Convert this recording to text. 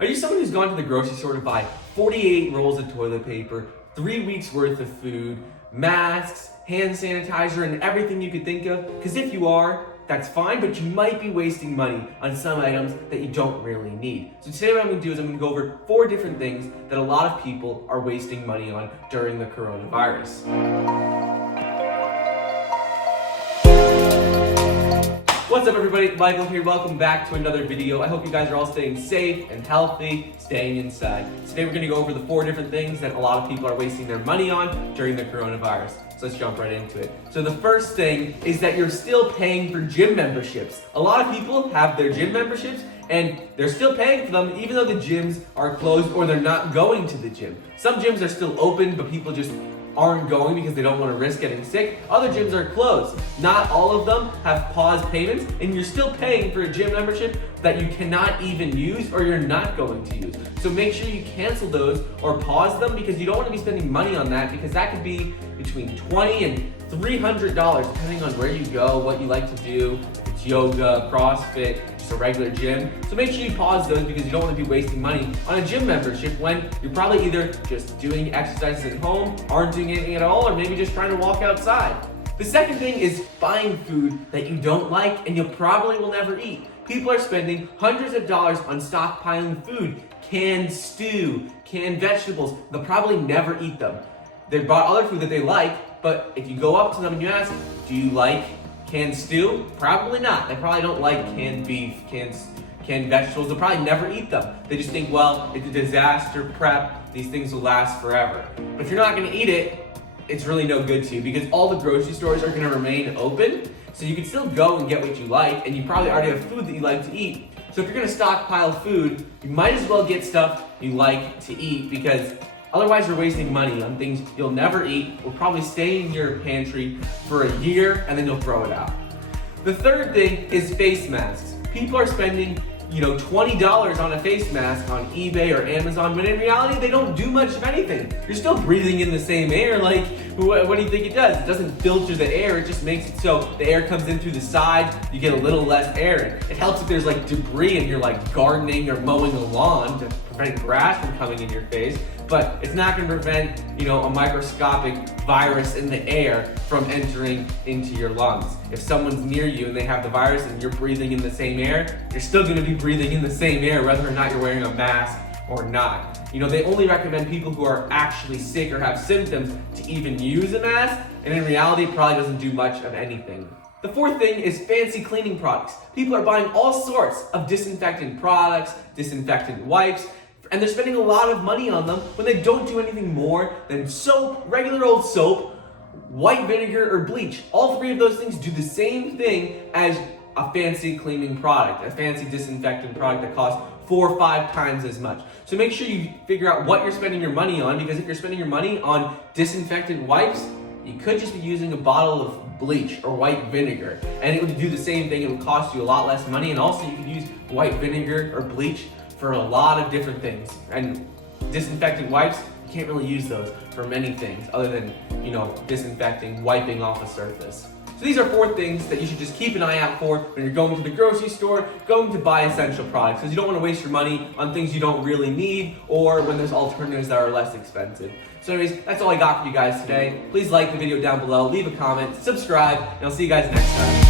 Are you someone who's gone to the grocery store to buy 48 rolls of toilet paper, 3 weeks worth of food, masks, hand sanitizer, and everything you could think of? Because if you are, that's fine, but you might be wasting money on some items that you don't really need. So today what I'm going to do is I'm going to go over 4 different things that a lot of people are wasting money on during the coronavirus. What's up everybody, Michael here, welcome back to another video. I hope you guys are all staying safe and healthy, staying inside. Today we're going to go over the 4 different things that a lot of people are wasting their money on during the coronavirus. So let's jump right into it. So the first thing is that you're still paying for gym memberships. A lot of people have their gym memberships and they're still paying for them even though the gyms are closed or they're not going to the gym. Some gyms are still open, but people just aren't going because they don't want to risk getting sick. Other gyms are closed. Not all of them have paused payments, and you're still paying for a gym membership that you cannot even use or you're not going to use. So make sure you cancel those or pause them because you don't want to be spending money on that, because that could be between $20 and $300 depending on where you go, what you like to do, if it's yoga, CrossFit, just a regular gym. So make sure you pause those because you don't want to be wasting money on a gym membership when you're probably either just doing exercises at home, aren't doing anything at all, or maybe just trying to walk outside. The second thing is buying food that you don't like and you probably will never eat. People are spending hundreds of dollars on stockpiling food, canned stew, canned vegetables. They'll probably never eat them. They bought other food that they like, but if you go up to them and you ask, do you like canned stew? Probably not. They probably don't like canned beef, canned vegetables. They'll probably never eat them. They just think, well, it's a disaster prep. These things will last forever. But if you're not gonna eat it, it's really no good to you because all the grocery stores are gonna remain open. So you can still go and get what you like, and you probably already have food that you like to eat. So if you're gonna stockpile food, you might as well get stuff you like to eat, because otherwise you're wasting money on things you'll never eat, will probably stay in your pantry for a year, and then you'll throw it out. The third thing is face masks. People are spending $20 on a face mask on eBay or Amazon, when in reality they don't do much of anything. You're still breathing in the same air. Like, what do you think it does? It doesn't filter the air, it just makes it so the air comes in through the side, you get a little less air in. It helps if there's like debris and you're like gardening or mowing a lawn to prevent grass from coming in your face, but it's not gonna prevent a microscopic virus in the air from entering into your lungs. If someone's near you and they have the virus and you're breathing in the same air, you're still gonna be breathing in the same air whether or not you're wearing a mask or not. They only recommend people who are actually sick or have symptoms to even use a mask, and in reality it probably doesn't do much of anything. The fourth thing is fancy cleaning products. People are buying all sorts of disinfectant products, disinfectant wipes, and they're spending a lot of money on them when they don't do anything more than soap, regular old soap, white vinegar, or bleach. All 3 of those things do the same thing as a fancy cleaning product, a fancy disinfectant product that costs 4 or 5 times as much. So make sure you figure out what you're spending your money on, because if you're spending your money on disinfectant wipes, you could just be using a bottle of bleach or white vinegar, and it would do the same thing. It would cost you a lot less money, and also you could use white vinegar or bleach for a lot of different things. And disinfectant wipes, you can't really use those for many things other than, disinfecting, wiping off a surface. So these are 4 things that you should just keep an eye out for when you're going to the grocery store, going to buy essential products, because you don't want to waste your money on things you don't really need, or when there's alternatives that are less expensive. So anyways, that's all I got for you guys today. Please like the video down below, leave a comment, subscribe, and I'll see you guys next time.